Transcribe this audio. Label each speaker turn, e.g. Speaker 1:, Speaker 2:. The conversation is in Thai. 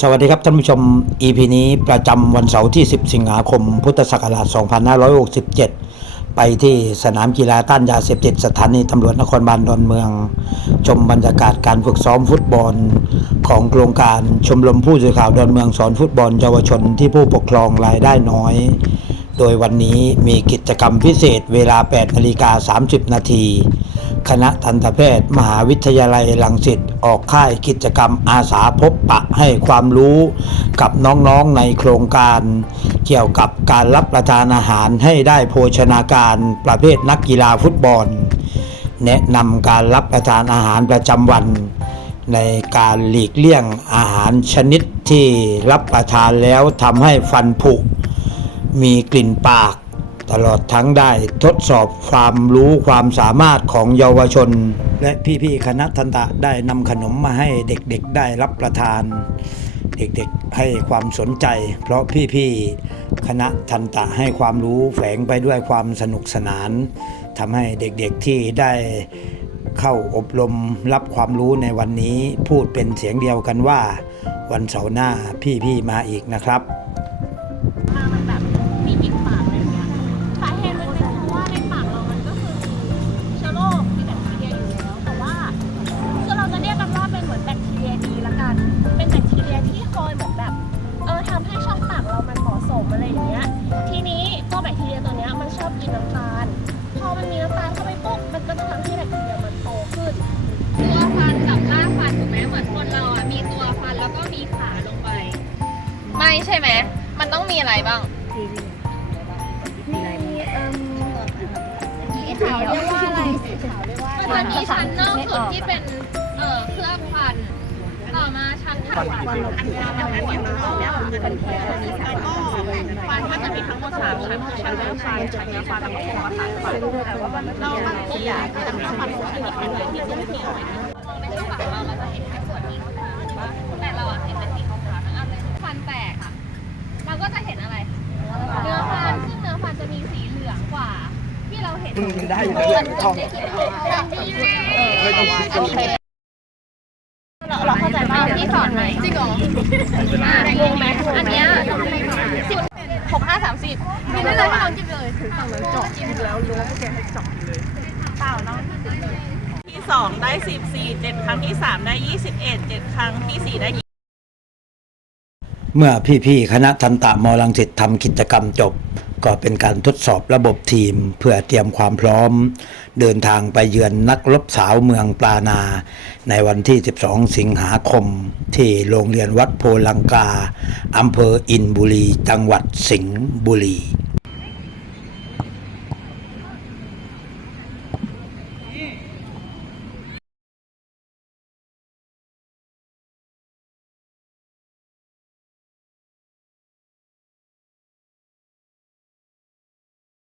Speaker 1: สวัสดีครับท่านผู้ชม EP นี้ประจำวันเสาร์ที่ 10 สิงหาคม พุทธศักราช 2567 ไปที่สนามกีฬาต้านยาเสพติดสถานีตำรวจนครบาลดอนเมือง ชมบรรยากาศการฝึกซ้อมฟุตบอล ของโครงการชมรมผู้สื่อข่าวดอนเมืองสอนฟุตบอลเยาวชนที่ผู้ปกครองรายได้น้อย โดยวันนี้มีกิจกรรมพิเศษเวลา 8 นาฬิกา 30 นาที คณะทันตแพทย์ มหาวิทยาลัยลังสิตออกค่ายกิจกรรมอาสาพบปะให้ความรู้กับน้องๆในโครงการ เกี่ยวกับการรับประทานอาหารให้ได้โภชนาการประเภทนักกีฬาฟุตบอล แนะนำการรับประทานอาหารประจำวัน ในการหลีกเลี่ยงอาหารชนิดที่รับประทานแล้วทำให้ฟันผุมีกลิ่นปาก ตลอดทั้งได้ทดสอบความรู้ความสามารถของเยาวชน และพี่ๆคณะทันตะได้นำขนมมาให้เด็กๆได้รับประทาน เด็กๆให้ความสนใจ เพราะพี่ๆคณะทันตะให้ความรู้แฝงไปด้วยความสนุกสนานทำให้เด็กๆที่ได้เข้าอบรมรับความรู้ในวันนี้พูดเป็นเสียงเดียวกันว่า วันเสาร์หน้าพี่ๆมาอีกนะครับ
Speaker 2: มันก็จะทำให้แบคทีเรียมันโตขึ้น
Speaker 3: ตัวฟันกับรากฟันถูกไหมเหมือนคนเราอะมีตัวฟันแล้วก็มีขาลงไป ไม่ใช่ไหมมันต้องมีอะไรบ้าง
Speaker 2: สีขาวเรียกว่าอะไรสีขาวเรียกว่า
Speaker 3: มันจะมีชั้นนอกสุดที่เป็น ฟันถัดมาอันนี้อันนี้เป็นแค่ตัวนี้สามฟันก็จะมีทั้งหมดสามชั้นชั้นเนื้อฟันชั้นเนื้อฟันแล้วก็ตัวฐานฟันเราฟันทุกอย่างจะมีฟันทุกชนิดเลยที่ตุ้มเหนียวนะมองในข้างหลังเราเราจะเห็นแค่ส่วนนี้เท่านั้นแต่เราอะเห็นเป็นสีขาวๆทั้งอันเลยฟันแตกอะเราก็จะเห็นอะไร เนื้อฟันซึ่งเนื้อฟันจะมีสีเหลืองกว่าที่เราเห็น
Speaker 1: มันได้อยู่แล้วทอง
Speaker 3: โอเค
Speaker 2: เราเข้าใจว่า
Speaker 3: พี่สอนไหมจริงเหรออ่างงไหมอันเนี้ยสิบหกห้าสามสิบนี่ได้เลยให้น้องจิบเลยถือฝั่งนั้นเจาะจิบแล้วรู้ว่าพวกแกให้เจาะเลยเปล่าน้อง
Speaker 4: ที่2ได้14 7ครั้งที่3ได้21 7ครั้งที่4ได้
Speaker 1: เมื่อพี่ๆคณะทันตะมอลังสิตทำกิจกรรมจบ ก็เป็นการทดสอบระบบทีมเพื่อเตรียมความพร้อม เดินทางไปเยือนนักรบสาวเมืองปลานา ในวันที่ 12 สิงหาคม ที่โรงเรียนวัดโพลังกาอำเภออินบุรี จังหวัดสิงห์บุรี